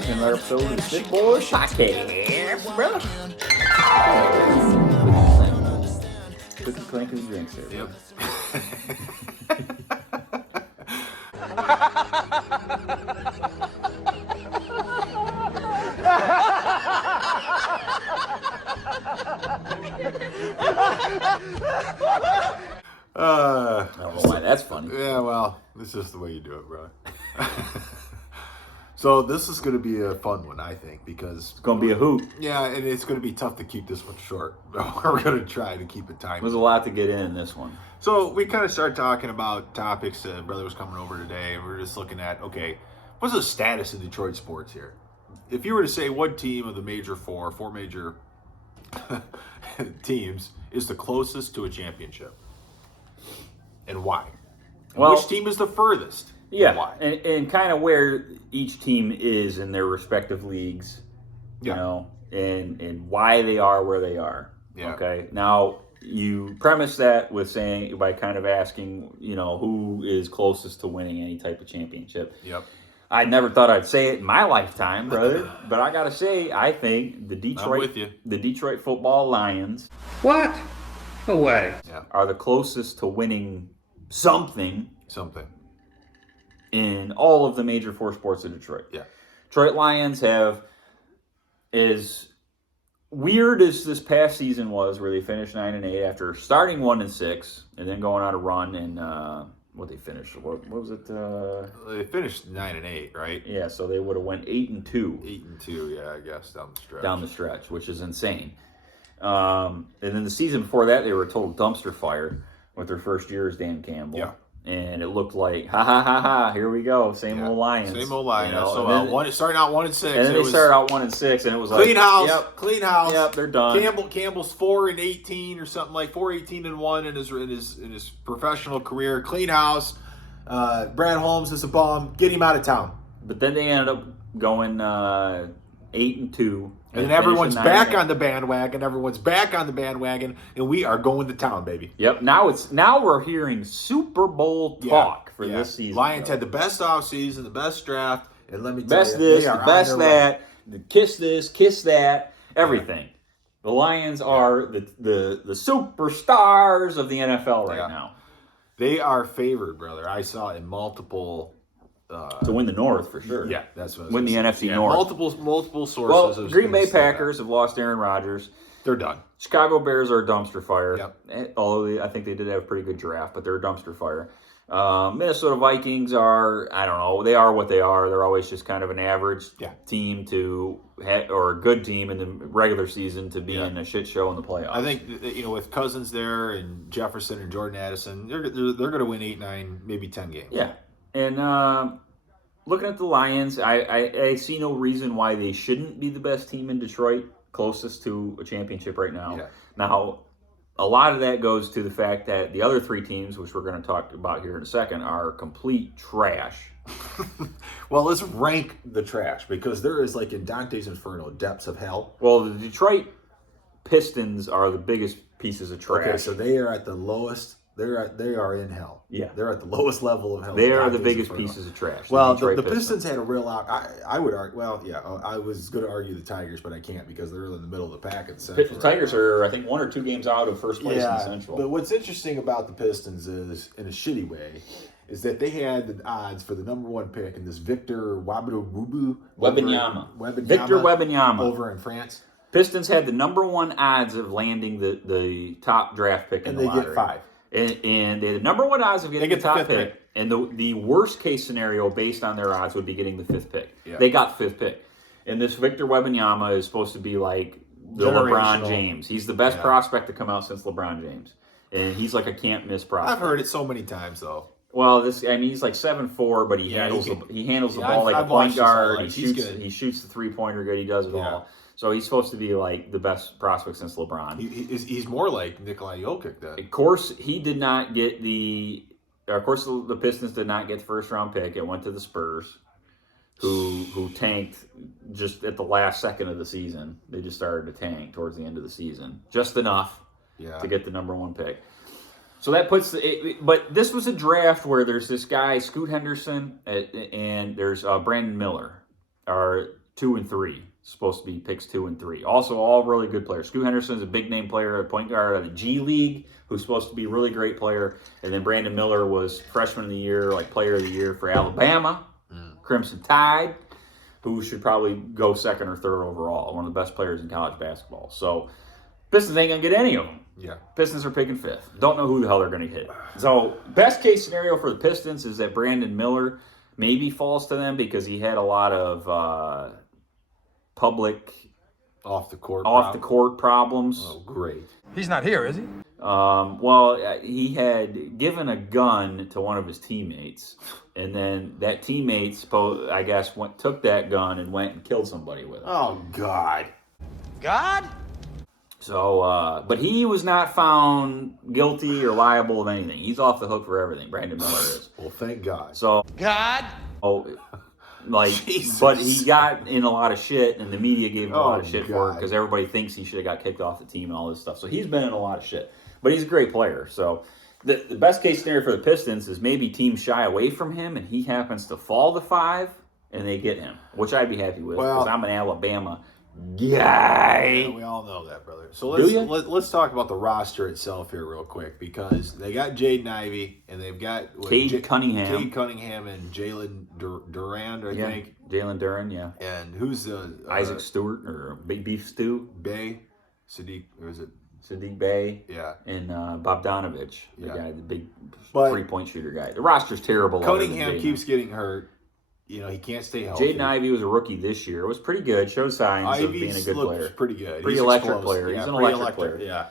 back in another episode of the Sick Boys Podcast, brother. Cookie clanking drinks there. Yep. I don't know why that's funny. Yeah, well, this is the way you do it, bro. So this is going to be a fun one, I think, because It's going to be a hoot. yeah, and it's going to be tough to keep this one short. We're going to try to keep it timed. There's a lot to get in this one. So we kind of started talking about topics. Brother was coming over today, and we were just looking at, okay, what's the status of Detroit sports here? If you were to say what team of the major four major teams is the closest to a championship, and why? And Well, which team is the furthest? Yeah, And why? and kind of where each team is in their respective leagues, you Yeah. know, and why they are where they are. Yeah. Okay. Now you premise that with saying by kind of asking, you know, who is closest to winning any type of championship. Yep. I never thought I'd say it in my lifetime, brother, but I gotta say, I think the with you. Detroit Football Lions What? No way. Yeah. are the closest to winning something Something. in all of the major four sports of Detroit. Yeah. Detroit Lions have, as weird as this past season was, where they finished 9-8 after starting 1-6 and then going on a run and what they finished. What was it? They finished 9-8, right? Yeah, so they would have went 8-2 8-2, yeah, I guess down the stretch. which is insane. And then the season before that, they were a total dumpster fire with their first year as Dan Campbell. Yeah. And it looked like, ha, here we go, same old Lions. Same old Lions. You know? So And then- starting out 1-6. and then they started out 1-6, and it was clean like house. Yep, Clean house. Yep, they're done. Campbell's 4-18 or something like 4-18-1 in his professional career. Clean house. Brad Holmes is a bum. Get him out of town. But then they ended up going 8-2, And then everyone's finished back 9-8. on the bandwagon. Everyone's back on the bandwagon, and we are going to town, baby. Yep. Now we're hearing Super Bowl talk for this season. Lions bro. had the best offseason, the best draft, and let me tell best you, this, they the are on best their way. that, the kiss this, kiss that, everything. The Lions are the superstars of the NFL right Yeah. now. They are favored, brother. I saw in multiple. To win the North for sure. Yeah, that's what I was Win the gonna say. NFC Yeah, North. Multiple sources. Well, have Green Bay said that. Packers have lost Aaron Rodgers. They're done. Chicago Bears are a dumpster fire. Yep. Although I think they did have a pretty good draft, but they're a dumpster fire. Minnesota Vikings are, I don't know, they are what they are. They're always just kind of an average team or a good team in the regular season to be in a shit show in the playoffs. I think, with Cousins there and Jefferson and Jordan Addison, they're going to win 8, 9, maybe 10 games. Yeah. And looking at the Lions, I see no reason why they shouldn't be the best team in Detroit, closest to a championship right now. Yeah. Now, a lot of that goes to the fact that the other three teams, which we're going to talk about here in a second, are complete trash. Well, let's rank the trash, because there is, like in Dante's Inferno, depths of hell. Well, the Detroit Pistons are the biggest pieces of trash. Okay, so they are at the lowest. They are in hell. Yeah. They're at the lowest level of hell. They are the Dante's biggest Inferno. pieces of trash. Well, Detroit the Pistons had a real I would argue. Well, yeah, I was going to argue the Tigers, but I can't because they're in the middle of the pack at the Central. The Tigers are, I think, 1 or 2 games out of first place in the Central. But what's interesting about the Pistons is, in a shitty way, is that they had the odds for the number 1 pick in this Victor Wembanyama. Victor Wembanyama over in France. Pistons had the number 1 odds of landing the top draft pick in And the they lottery. get 5. And they had the number 1 odds of getting They the get the top fifth pick. And the worst case scenario based on their odds would be getting the 5th pick. Yeah. They got the 5th pick. And this Victor Wembanyama is supposed to be like the LeBron Generational. James. He's the best prospect to come out since LeBron James. And he's like a can't miss prospect. I've heard it so many times, though. Well, he's like 7'4", but he handles the ball like a I've point watched his guard. highlights. He He's shoots good. he shoots the 3-pointer good. He does it all. So he's supposed to be like the best prospect since LeBron. He's more like Nikolai Jokic then. Of course, he did not get the Pistons did not get the first round pick. It went to the Spurs, who tanked just at the last second of the season. They just started to tank towards the end of the season, just enough to get the number 1 pick. So that puts but this was a draft where there's this guy Scoot Henderson and there's Brandon Miller are 2 and 3. Supposed to be picks 2 and 3. Also, all really good players. Scoot Henderson's a big name player, a point guard of the G League, who's supposed to be a really great player. And then Brandon Miller was freshman of the year, like player of the year for Alabama, Crimson Tide, who should probably go second or third overall. One of the best players in college basketball. So Pistons ain't gonna get any of them. Yeah. Pistons are picking 5th. Don't know who the hell they're gonna hit. So best case scenario for the Pistons is that Brandon Miller maybe falls to them because he had a lot of public Off the court problems. Oh, great. He's not here, is he? He had given a gun to one of his teammates, and then that teammate, I guess, took that gun and went and killed somebody with it. Oh, God. God? So, but he was not found guilty or liable of anything. He's off the hook for everything. Brandon Miller is. Well, thank God. So, God? Jesus. But he got in a lot of shit, and the media gave him a lot of shit for it God. because everybody thinks he should have got kicked off the team and all this stuff. So he's been in a lot of shit, but he's a great player. So the best case scenario for the Pistons is maybe teams shy away from him, and he happens to fall to 5, and they get him, which I'd be happy with because I'm an Alabama guy. Yeah, we all know that, brother. So let's talk about the roster itself here real quick because they got Jaden Ivey and they've got Cade Cunningham and Jalen Durand, I think. Jalen Duran, yeah. And who's the Isaac Stewart or Big Beef Stew? Bay, Sadiq, or is it? Sadiq Bey, Yeah, and Bogdanovich, the Yeah. guy, the big But 3-point shooter guy. The roster's terrible. Cunningham keeps getting hurt. You know, he can't stay healthy. Jaden Ivey was a rookie this year. It was pretty good. Showed signs of being a good player. Pretty good. Pretty He's electric explosive. player. Yeah, He's an pretty electric player. Yeah.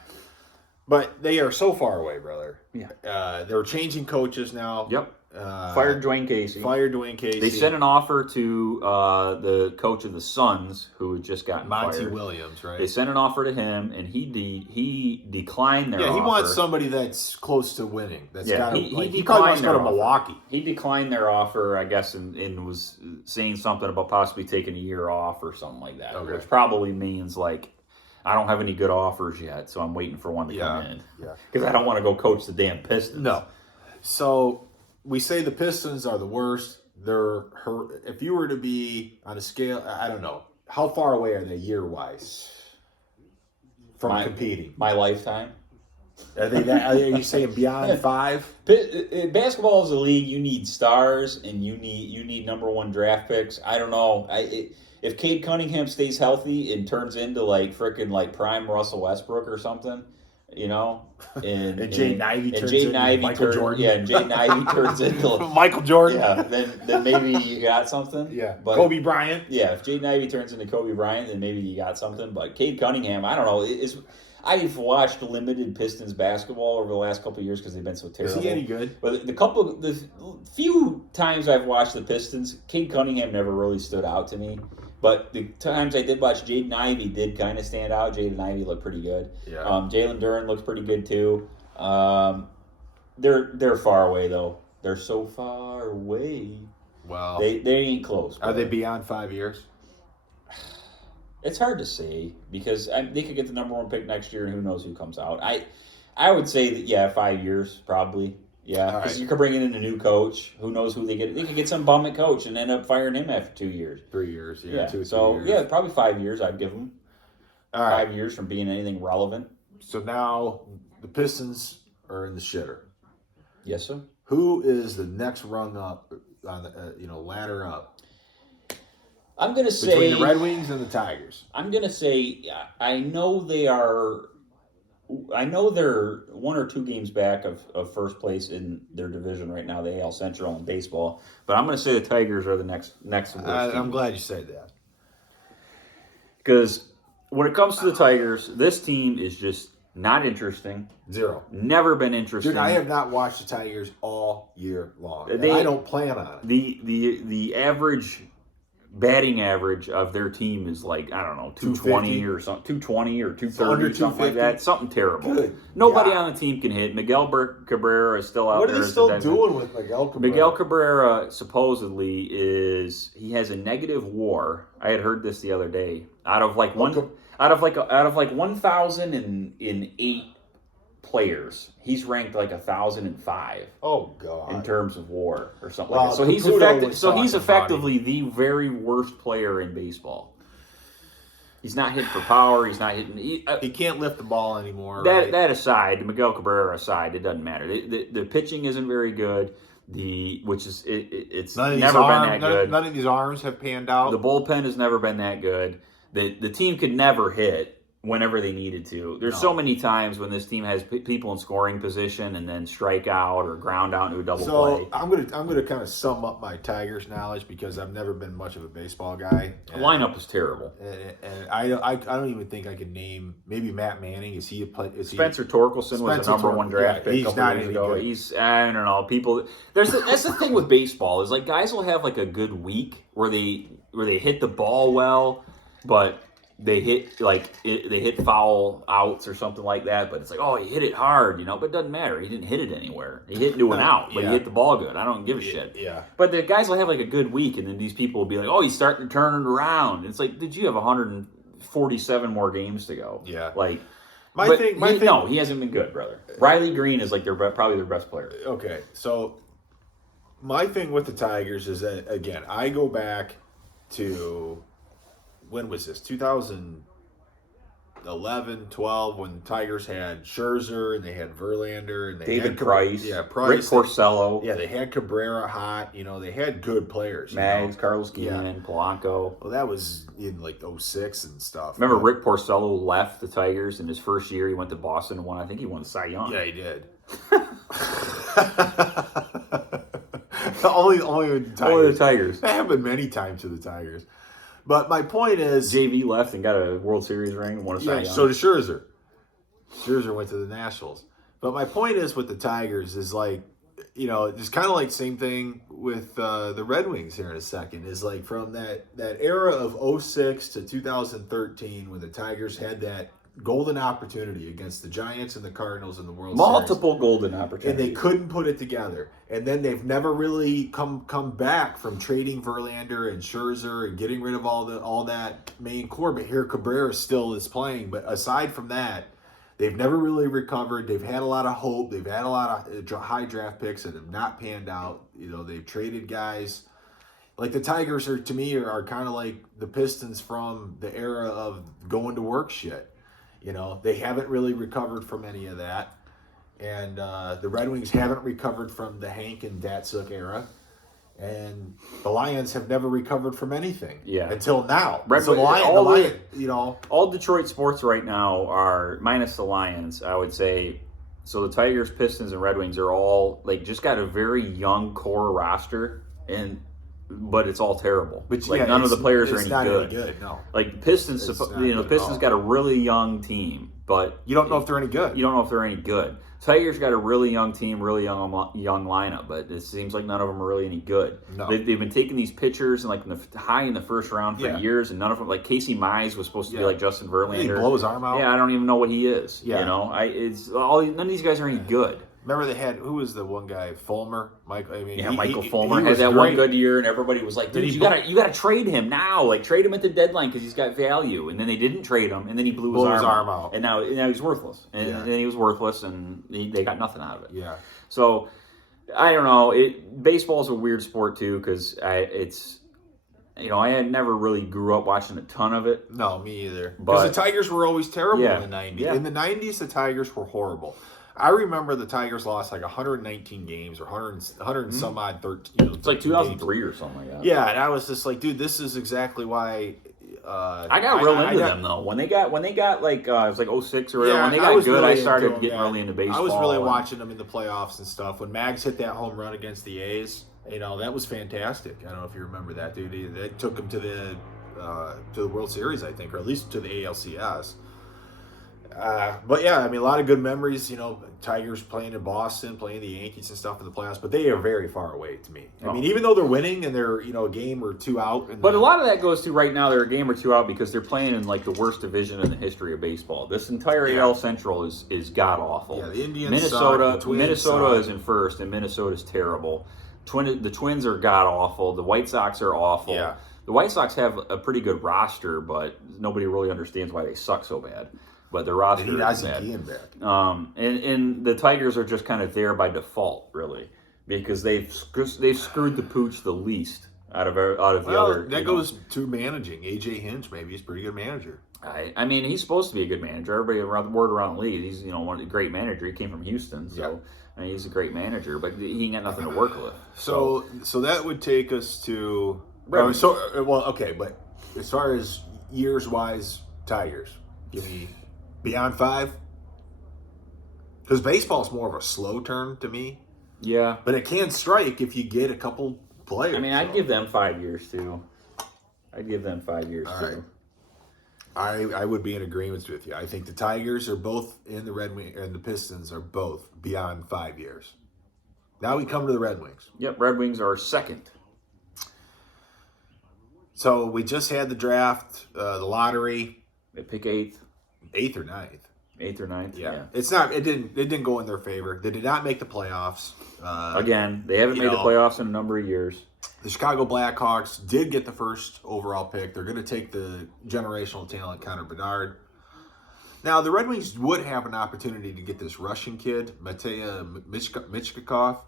But they are so far away, brother. Yeah. They're changing coaches now. Yep. Fired Dwayne Casey. Fired Dwayne Casey. They sent an offer to the coach of the Suns, who had just gotten Monty fired. Williams, right? They sent an offer to him, and he declined their offer. Yeah, he wants somebody that's close to winning. That's got he probably declined wants to go their to offer. Milwaukee. He declined their offer, I guess, and was saying something about possibly taking a year off or something like that, Okay. which probably means like, I don't have any good offers yet, so I'm waiting for one to come in. Yeah. Because I don't want to go coach the damn Pistons. No. So we say the Pistons are the worst. They're hurt. If you were to be on a scale, I don't know, how far away are they year-wise from competing? My lifetime. Are they that? Are you saying beyond 5? Basketball is a league. You need stars, and you need number 1 draft picks. I don't know. If Cade Cunningham stays healthy and turns into like freaking like prime Russell Westbrook or something, you know, and Jaden Ivey turns Jaden into Ivey Michael Jordan. Yeah, and Jaden Ivey turns into Michael Jordan. Yeah, then maybe you got something. Yeah. But Kobe Bryant. yeah, if Jaden Ivey turns into Kobe Bryant, then maybe you got something. But Cade Cunningham, I don't know. I've watched limited Pistons basketball over the last couple of years because they've been so terrible. Is he any good? But the few times I've watched the Pistons, Cade Cunningham never really stood out to me. But the times I did watch, Jaden Ivey did kind of stand out. Jaden Ivey looked pretty good. Yeah. Jalen Duran looks pretty good too. They're far away though. They're so far away. Well, They ain't close. are they brother. beyond 5 years? It's hard to say because they could get the number 1 pick next year, and who knows who comes out. I would say that 5 years probably. Yeah, All because right. you could bring in a new coach. Who knows who they get? They could get some bum at coach and end up firing him after 2 years. 3 years. Yeah. Yeah, 2 so 3 years. probably 5 years. I'd give them All right. 5 years from being anything relevant. So now the Pistons are in the shitter. Yes, sir. Who is the next rung up on the ladder up I'm gonna say between the Red Wings and the Tigers? I'm gonna say I know they are. I know they're 1 or 2 games back of first place in their division right now, the AL Central in baseball. But I'm going to say the Tigers are the next of those I'm teams. glad you said that. Because when it comes to the Tigers, this team is just not interesting. 0. Never been interesting. Dude, I have not watched the Tigers all year long. And They- I don't plan on it. The average batting average of their team is like, I don't know, 220 or something, 220 or 230 under or something like 250? that. Something terrible. Good Nobody God. on the team can hit. Miguel Cabrera is still out What there. are they as still the designated- doing with Miguel Cabrera? Miguel Cabrera supposedly he has a negative WAR. I had heard this the other day. Out of like 1,008 players, he's ranked like 1,005 Oh God. in terms of WAR or something Well, like that. So he's Caputo was talking about effectively the very worst player in baseball. He's not hitting for power. He's not hitting. He can't lift the ball anymore. That right? that aside, Miguel Cabrera aside, it doesn't matter. The pitching isn't very good. It's None of never been that good. None of these arms have panned out. The bullpen has never been that good. The team could never hit whenever they needed to. There's so many times when this team has people in scoring position and then strike out or ground out into a double play. I'm gonna kind of sum up my Tigers knowledge because I've never been much of a baseball guy. The lineup is terrible. And I don't even think I can name maybe Matt Manning. Is he a play? Spencer Torkelson was the number one draft pick a couple years ago. Good. I don't know. People, that's the thing with baseball is like guys will have like a good week where they hit the ball well, but they hit foul outs or something like that. But it's like, oh, he hit it hard, but it doesn't matter. He didn't hit it anywhere. He hit into an out, but he hit the ball good. I don't give a shit. Yeah. But the guys will have like a good week, and then these people will be like, oh, he's starting to turn it around. It's like, did you have 147 more games to go? Yeah. Like. My thing. No, he hasn't been good, brother. Riley Green is like probably their best player. Okay, so my thing with the Tigers is that again, I go back to when was this? 2011, 12, when the Tigers had Scherzer and they had Verlander and they David had Price, Price, Rick Porcello, they had Cabrera hot. They had good players. Mags, Carlos Guillen, Polanco. Well, that was in like 06 and stuff. Remember Rick Porcello left the Tigers in his first year. He went to Boston and won. I think he won Cy Young. Yeah, he did. only the Tigers. Only the Tigers. That happened many times to the Tigers. But my point is, JV left and got a World Series ring and won a Cy Young. So did Scherzer. Scherzer went to the Nationals. But my point is with the Tigers is like, it's kind of like same thing with the Red Wings here in a second. Is like from that era of 06 to 2013 when the Tigers had that golden opportunity against the Giants and the Cardinals in the World Series. Multiple golden opportunities. And they couldn't put it together. And then they've never really come back from trading Verlander and Scherzer and getting rid of all that main core. But here Cabrera still is playing. But aside from that, they've never really recovered. They've had a lot of hope. They've had a lot of high draft picks that have not panned out. They've traded guys. Like the Tigers are kind of like the Pistons from the era of going to work shit. They haven't really recovered from any of that. And the Red Wings haven't recovered from the Hank and Datsuk era. And the Lions have never recovered from anything. Yeah. Until now. All Detroit sports right now are, minus the Lions, I would say. So the Tigers, Pistons, and Red Wings are all, like, just got a very young core roster. But it's all terrible. But none of the players are any good. Any good. No. Like Pistons, the Pistons got a really young team, but you don't know if they're any good. You don't know if they're any good. Tigers got a really young team, really young lineup, but it seems like none of them are really any good. No. They've been taking these pitchers and high in the first round for years, and none of them. Like Casey Mize was supposed to be like Justin Verlander. He blow his arm out. Yeah, I don't even know what he is. Yeah. None of these guys are any good. Remember they had, who was the one guy? Fulmer? Michael Fulmer had that one good year, and everybody was like, dude, you gotta trade him now. Like, trade him at the deadline because he's got value. And then they didn't trade him, and then he blew his arm out. And now he's worthless. And then he was worthless, and they got nothing out of it. Yeah. So, I don't know. Baseball is a weird sport, too, because I had never really grew up watching a ton of it. No, me either. Because the Tigers were always terrible in the 90s. Yeah. In the 90s, the Tigers were horrible. I remember the Tigers lost like 119 games or 100 and some odd 13. It's like 2003 or something like that. Yeah, and I was just like, dude, this is exactly why. I got real into them though. When they got like it was like 06 or whatever. When they got good, I started getting really into baseball. I was really watching them in the playoffs and stuff. When Mags hit that home run against the A's, that was fantastic. I don't know if you remember that, dude. That took them to the World Series, I think, or at least to the ALCS. But yeah, a lot of good memories. Tigers playing in Boston, playing the Yankees and stuff in the playoffs, but they are very far away to me. Even though they're winning and they're a game or two out. But a lot of that goes to right now they're a game or two out because they're playing in like the worst division in the history of baseball. This entire AL Central is god awful. Yeah, the Indians Minnesota is in first, and Minnesota's terrible. The Twins are god awful. The White Sox are awful. Yeah. The White Sox have a pretty good roster, but nobody really understands why they suck so bad. but their roster And he is doesn't bad. key him back. And the Tigers are just kind of there by default, really, because they've screwed the pooch the least out of the other. That goes to managing. AJ Hinch, maybe he's a pretty good manager. I mean, he's supposed to be a good manager. Everybody around the league, he's one of the great manager. He came from Houston, so I mean, he's a great manager, but he ain't got nothing to work with. So that would take us to but as far as years wise, Tigers, give me beyond 5, because baseball is more of a slow turn to me. Yeah, but it can strike if you get a couple players. I mean, I'd give them 5 years too. All right. I would be in agreement with you. I think the Tigers are both in the Red Wings, and the Pistons are both beyond 5 years. Now we come to the Red Wings. Yep, Red Wings are second. So we just had the draft, the lottery. They pick 8th or 9th. 8th or 9th. Yeah. It's not. It didn't go in their favor. They did not make the playoffs. Again, they haven't made the playoffs in a number of years. The Chicago Blackhawks did get the first overall pick. They're going to take the generational talent, Connor Bedard. Now, the Red Wings would have an opportunity to get this Russian kid, Matei Michkov.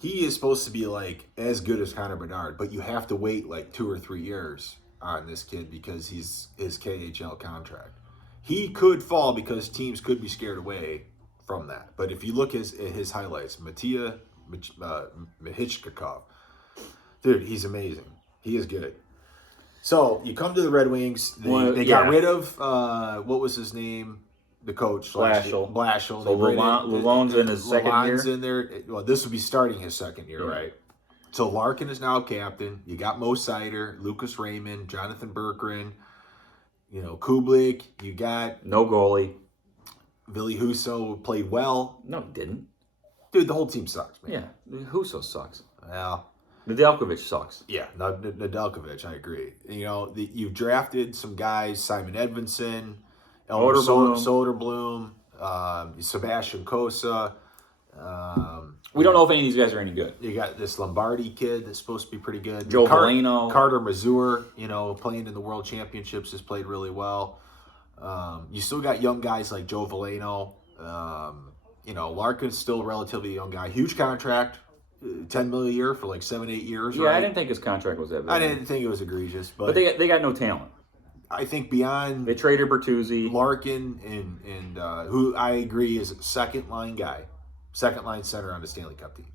He is supposed to be like as good as Connor Bedard, but you have to wait like 2 or 3 years on this kid because he's his KHL contract. He could fall because teams could be scared away from that. But if you look at his highlights, Matei Michkov, dude, he's amazing. He is good. So you come to the Red Wings. They got rid of what was his name? The coach, Blashill. So Lalonde's in his second year. In there. Well, this will be starting his second year, right? So Larkin is now captain. You got Mo Seider, Lucas Raymond, Jonathan Berggren, Kublik. You got no goalie. Ville Husso played well. No, he didn't. Dude, the whole team sucks, man. Yeah, Husso sucks. Well, Nedeljkovic sucks. Yeah, Nedeljkovic, I agree. You've drafted some guys, Simon Edvinsson, Elmer Soderblom, Sebastian Kosa. We don't know if any of these guys are any good. You got this Lombardi kid that's supposed to be pretty good. Joe Valeno. Carter Mazur, playing in the World Championships, has played really well. You still got young guys like Joe Valeno. Larkin's still a relatively young guy. Huge contract. $10 million a year for like 7-8 years. Yeah, right? I didn't think his contract was that big. I didn't think it was egregious, but they got no talent. I think beyond they traded Bertuzzi, Larkin, and who I agree is a second line center on the Stanley Cup team.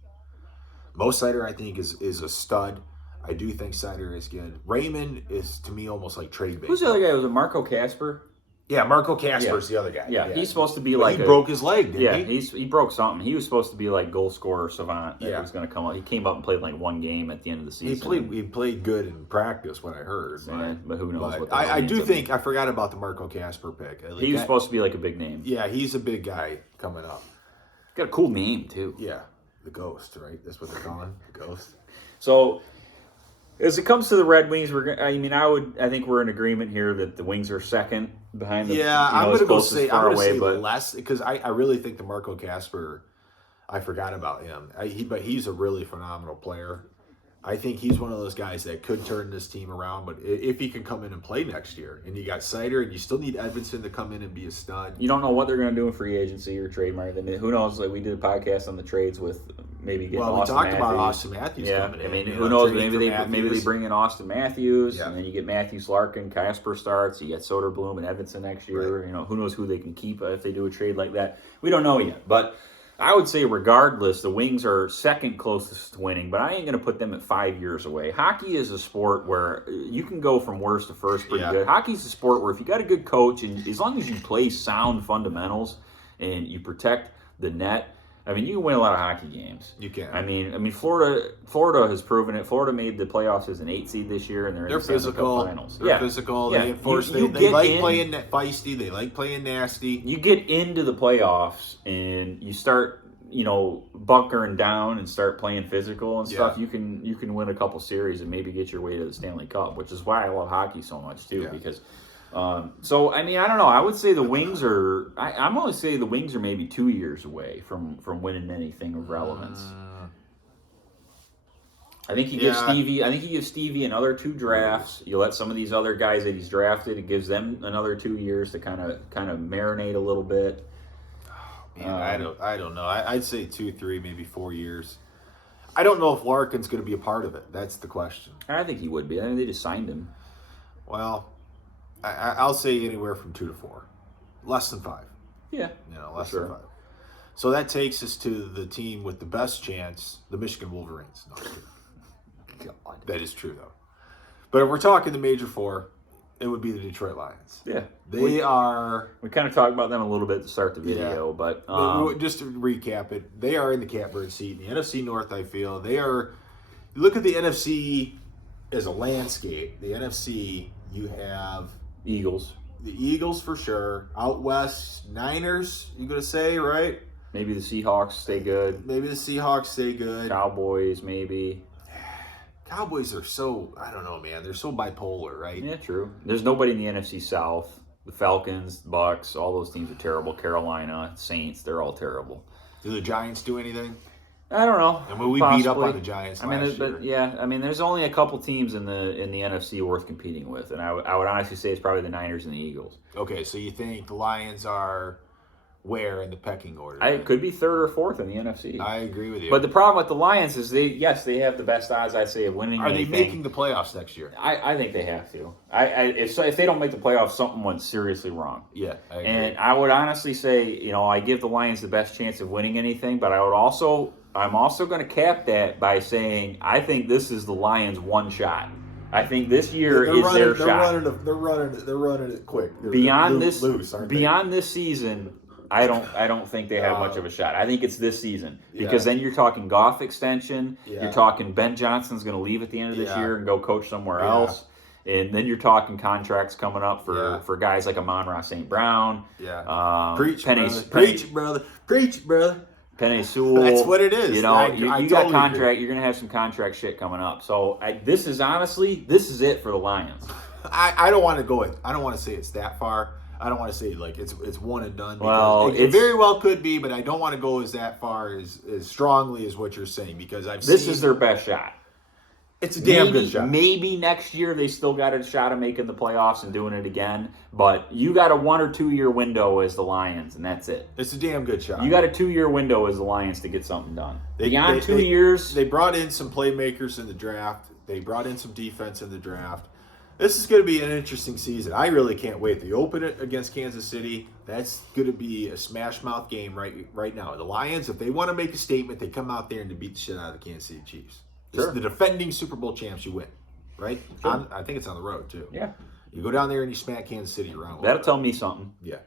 Mo Seider, I think, is a stud. I do think Seider is good. Raymond is to me almost like trade bait. Who's the other guy? Was it Marco Casper? Yeah, Marco Casper's the other guy. Yeah, he's supposed to be he broke his leg, didn't he? He broke something. He was supposed to be like goal scorer savant that was going to come up. He came up and played like one game at the end of the season. He played good in practice, what I heard. But who knows what I do think, I forgot about the Marco Casper pick. He was supposed to be like a big name. Yeah, he's a big guy coming up. Got a cool name, too. Yeah, the Ghost, right? That's what they're calling the Ghost. So, as it comes to the Red Wings, I think we're in agreement here that the Wings are second behind the. Yeah, I'm going to say but less because I really think the Marco Casper. I forgot about him. But he's a really phenomenal player. I think he's one of those guys that could turn this team around. But if he can come in and play next year, and you got Seider, and you still need Edvinsson to come in and be a stud. You don't know what they're going to do in free agency or trade market. I mean, who knows? Like we did a podcast on the trades with maybe getting Austin Matthews. We talked about Austin Matthews coming in. I mean, who knows? Maybe they bring in Austin Matthews, and then you get Matthews, Larkin, Casper starts. You get Soderblom and Edvinsson next year. Right. Who knows who they can keep if they do a trade like that? We don't know yet, but. I would say regardless, the Wings are second closest to winning, but I ain't going to put them at 5 years away. Hockey is a sport where you can go from worst to first pretty good. Hockey's a sport where if you got a good coach, and as long as you play sound fundamentals and you protect the net, I mean, you can win a lot of hockey games. You can. I mean, Florida has proven it. Florida made the playoffs as an 8 seed this year, and they're in the physical. finals. They're physical. Yeah. They enforce. They like playing feisty. They like playing nasty. You get into the playoffs and you start, bunkering down and start playing physical and stuff. You can win a couple series and maybe get your way to the Stanley Cup, which is why I love hockey so much too. Yeah. Because, so I mean, I don't know. I would say the Wings are. I'm going to say the Wings are maybe 2 years away from winning anything of relevance. I think you give Stevie another 2 drafts. You let some of these other guys that he's drafted, it gives them another 2 years to kind of marinate a little bit. Man, I don't know. I'd say 2, 3, maybe 4 years. I don't know if Larkin's going to be a part of it. That's the question. I think he would be. I mean, they just signed him. Well, I'll say anywhere from 2 to 4, less than 5. Yeah, Less than 5. So that takes us to the team with the best chance, the Michigan Wolverines. No, I'm kidding. God, that is true though. But if we're talking the Major 4, it would be the Detroit Lions. Yeah, they are. We kind of talked about them a little bit to start the video, but just to recap it, they are in the catbird seat in the NFC North. I feel they are. Look at the NFC as a landscape. The NFC, you have Eagles. The Eagles for sure. Out west, Niners. You gonna say right? Maybe the Seahawks stay good. Maybe the Seahawks stay good. Cowboys, maybe. Cowboys are so, I don't know, man. They're so bipolar, right? Yeah, true. There's nobody in the NFC South. The Falcons, the Bucks, all those teams are terrible. Carolina, Saints, they're all terrible. Do the Giants do anything? I don't know. I mean, we beat up on the Giants last year. But yeah, I mean, there's only a couple teams in the NFC worth competing with, and I would honestly say it's probably the Niners and the Eagles. Okay, so you think the Lions are where in the pecking order? It could be 3rd or 4th in the NFC. I agree with you. But the problem with the Lions is they have the best odds, I'd say, of winning. Are they making the playoffs next year? I think they have to. If they don't make the playoffs, something went seriously wrong. Yeah, I agree. And I would honestly say, I give the Lions the best chance of winning anything, but I'm also going to cap that by saying I think this is the Lions' one shot. I think this year is their shot. They're running it quick. Beyond this season, I don't think they have much of a shot. I think it's this season because then you're talking Goff extension. Yeah. You're talking Ben Johnson's going to leave at the end of this year and go coach somewhere else. And then you're talking contracts coming up for guys like Amon-Ra St. Brown. Yeah. Preach, brother. Preach, brother. Penei Sewell. That's what it is. You got contract. You're going to have some contract shit coming up. So this is it for the Lions. I don't want to go. I don't want to say it's that far. I don't want to say like it's one and done. Well, it very well could be, but I don't want to go as that far as strongly as what you're saying because this is their best shot. It's a damn good shot. Maybe next year they still got a shot of making the playoffs and doing it again, but you got a 1 or 2 year window as the Lions, and that's it. It's a damn good shot. You got a 2 year window as the Lions to get something done. Beyond 2 years, they brought in some playmakers in the draft. They brought in some defense in the draft. This is going to be an interesting season. I really can't wait. They open it against Kansas City. That's going to be a smash mouth game right now. The Lions, if they want to make a statement, they come out there and they beat the shit out of the Kansas City Chiefs. Sure. The defending Super Bowl champs, you win, right? Sure. I think it's on the road too. Yeah. You go down there and you smack Kansas City around. That'll tell me something. Yeah.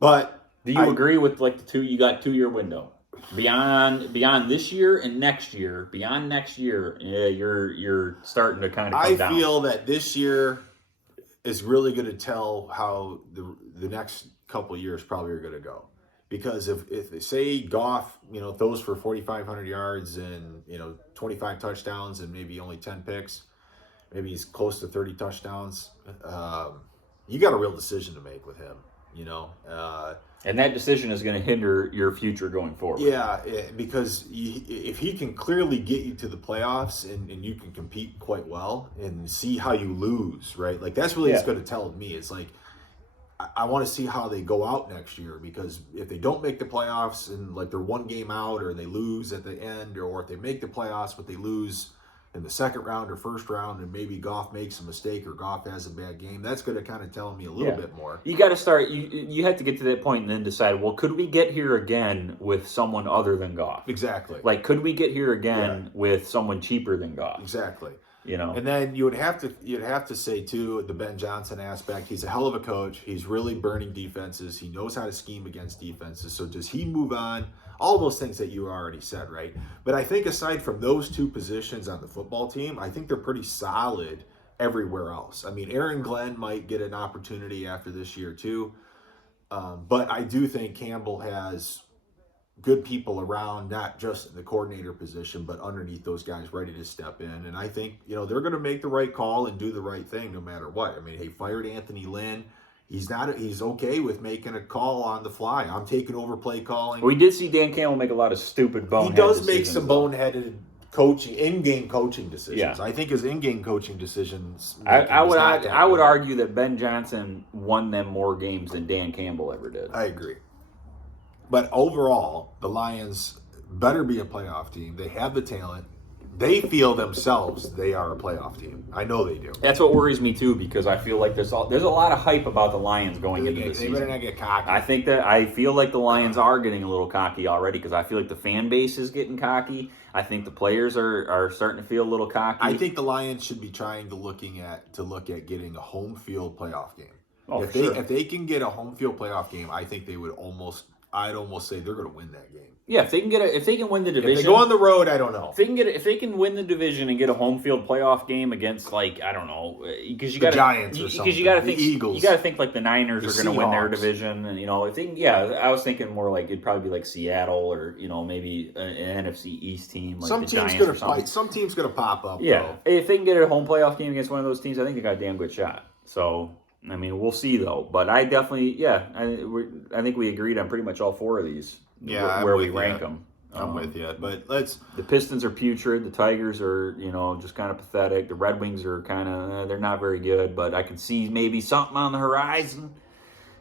But do you agree with like the 2? You got 2 year window. Beyond this year and next year, beyond next year, you're starting to kind of come down. I feel that this year is really going to tell how the next couple of years probably are going to go. Because if they say Goff, throws for 4,500 yards and 25 touchdowns and maybe only 10 picks, maybe he's close to 30 touchdowns. You got a real decision to make with him. And that decision is going to hinder your future going forward. Yeah, because if he can clearly get you to the playoffs and you can compete quite well and see how you lose, right? Like that's really what's going to tell me. It's like I want to see how they go out next year because if they don't make the playoffs and like they're 1 game out or they lose at the end or if they make the playoffs but they lose in the second round or first round and maybe Goff makes a mistake or Goff has a bad game, that's going to kind of tell me a little bit more. You got to start, you have to get to that point and then decide, well, could we get here again with someone other than Goff? Exactly. Like, could we get here again with someone cheaper than Goff? Exactly. And then you'd have to say too the Ben Johnson aspect. He's a hell of a coach. He's really burning defenses. He knows how to scheme against defenses. So does he move on? All those things that you already said, right? But I think aside from those 2 positions on the football team, I think they're pretty solid everywhere else. I mean, Aaron Glenn might get an opportunity after this year too, but I do think Campbell has good people around, not just in the coordinator position, but underneath those guys ready to step in. And I think, they're going to make the right call and do the right thing no matter what. I mean, he fired Anthony Lynn. He's okay with making a call on the fly. I'm taking over play calling. We did see Dan Campbell make a lot of stupid boneheaded He does make decisions, some boneheaded in-game coaching decisions. Yeah. I think his in-game coaching decisions. I would argue that Ben Johnson won them more games than Dan Campbell ever did. I agree. But overall, the Lions better be a playoff team. They have the talent. They feel themselves they are a playoff team. I know they do. That's what worries me too, because I feel like there's a lot of hype about the Lions going into the season. They better not get cocky. I feel like the Lions are getting a little cocky already, because I feel like the fan base is getting cocky. I think the players are starting to feel a little cocky. I think the Lions should be trying to look at getting a home field playoff game. Oh, If they can get a home field playoff game, I think they would I'd almost say they're going to win that game. Yeah, if they can win the division. If they go on the road, I don't know. If they can win the division and get a home field playoff game against, like, I don't know, because you got Giants or something. Because you got to think the Eagles. You got to think like the Niners are going to win their Seahawks. division, and if they I was thinking more like it'd probably be like Seattle or maybe an NFC East team like Some the team's Giants going or to something. fight. Some team's going to pop up. Yeah, though. if they can get a home playoff game against one of those teams, I think they got a damn good shot. So, I mean, we'll see though. But I definitely, I think we agreed on pretty much all four of these. Yeah, where we rank them. I'm with you, but The Pistons are putrid. The Tigers are, just kind of pathetic. The Red Wings are kind of, they're not very good, but I can see maybe something on the horizon.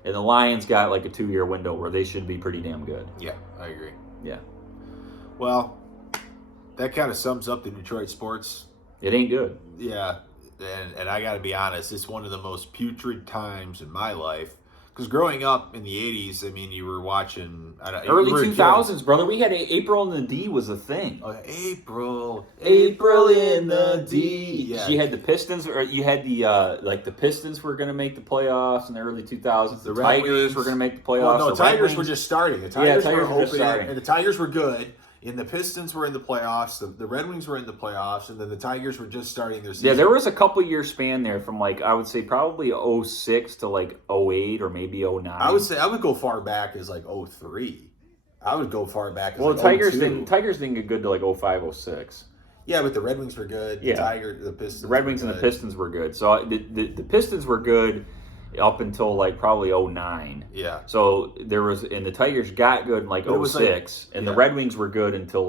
And the Lions got like a 2-year window where they should be pretty damn good. Yeah, I agree. Yeah. Well, that kind of sums up the Detroit sports. It ain't good. Yeah, and I got to be honest, it's one of the most putrid times in my life. Because growing up in the 80s, I mean, you were watching... Early 2000s, brother. We had April in the D was a thing. April in the D. Yeah. You had the Pistons, or you had the Pistons were going to make the playoffs in the early 2000s. The Red Tigers Wings were going to make the playoffs. Well, no, the Red Tigers were Wings- just starting. The Tigers were Tigers were just opening, starting. and the Tigers were good. And the Pistons were in the playoffs. The Red Wings were in the playoffs, and then the Tigers were just starting their season. Yeah, there was a couple year span there from I would say probably 06 to 08 or maybe 09. I would go far back as 03. I would go far back as the Tigers 02. Tigers didn't get good to 05, 06. Yeah, but the Red Wings were good. Yeah. The Pistons. The Red Wings and the Pistons were good. So the Pistons were good up until probably 09. Yeah. So there was, and the Tigers got good in it was 06, and the Red Wings were good until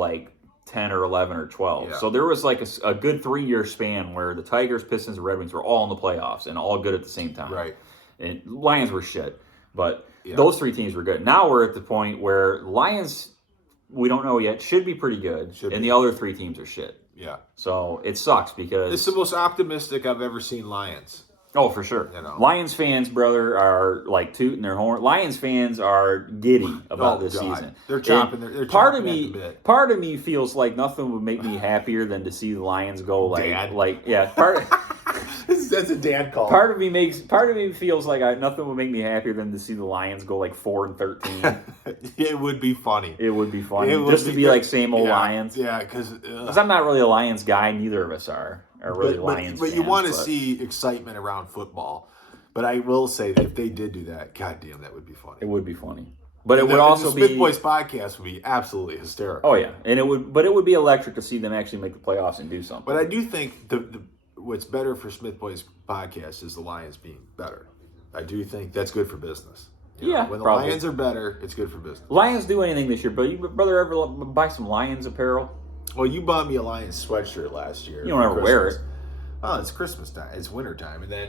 10 or 11 or 12. Yeah. So there was a good 3-year span where the Tigers, Pistons, and Red Wings were all in the playoffs and all good at the same time. Right. And Lions were shit, but those three teams were good. Now we're at the point where Lions, we don't know yet, should be pretty good, the other three teams are shit. Yeah. So it sucks because It's the most optimistic I've ever seen Lions. Oh, for sure. Lions fans, brother, are tooting their horn. Lions fans are giddy about this season. They're chopping. Part of chomping me, at the bit. part of me feels like nothing would make me happier than to see the Lions go Dad. That's a dad call. Part of me feels like nothing would make me happier than to see the Lions go 4-13. It would be funny. It would be funny It would just to be good. same old Lions. Yeah, because I'm not really a Lions guy. Neither of us are really Lions. But you fans, want to see excitement around football. But I will say that if they did do that, goddamn, that would be funny. It would be funny. But it would also the be Smith Boys podcast would be absolutely hysterical. Oh yeah, and it would be electric to see them actually make the playoffs and do something. But I do think what's better for Smith Boys podcast is the Lions being better. I do think that's good for business. You know, when the probably. Lions are better, it's good for business. Lions do anything this year, but you brother ever buy some Lions apparel? Well, you bought me a Lions sweatshirt last year. You don't for ever wear Christmas. it. Oh, it's Christmas time. It's winter time. And then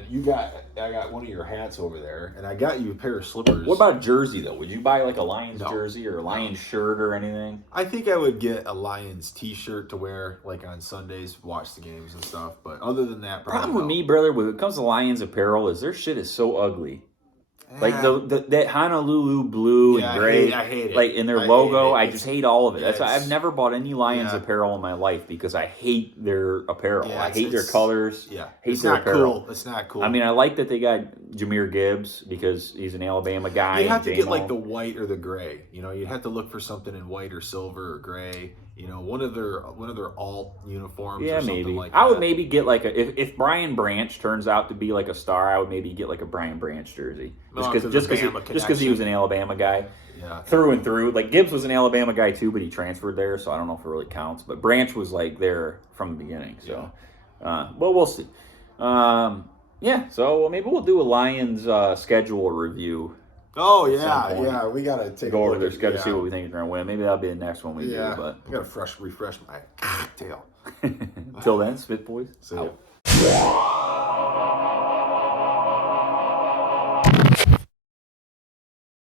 I got one of your hats over there, and I got you a pair of slippers. What about a jersey though? Would you buy a Lions No. jersey or a Lions shirt or anything? I think I would get a Lions t-shirt to wear on Sundays, watch the games and stuff. But other than that, probably Problem with no. me, brother, when it comes to Lions apparel, is their shit is so ugly. That Honolulu blue Yeah, and gray, I hate it. in their I logo, hate it. I just hate all of it. Yeah, That's why I've never bought any Lions Yeah. apparel in my life because I hate their apparel. Yeah, I hate their colors. Yeah, hate it's their not apparel. cool. It's not cool. I mean, I like that they got Jameer Gibbs because he's an Alabama guy. you have and to get J-Mo. the white or the gray. You have to look for something in white or silver or gray. One of their alt uniforms. Yeah, or something maybe. like I would that. maybe get if Brian Branch turns out to be a star, I would maybe get a Brian Branch jersey. Well, Just because he was an Alabama guy. Yeah. Through and through. Gibbs was an Alabama guy too, but he transferred there, so I don't know if it really counts. But Branch was there from the beginning. So well, we'll see. So maybe we'll do a Lions schedule review Oh at some yeah, point. yeah. We gotta take Go a over look their at- schedule, yeah. see what we think is going to win. Maybe that'll be the next one we Yeah, do. But I gotta refresh my cocktail. until then, spit boys. See ya. Out.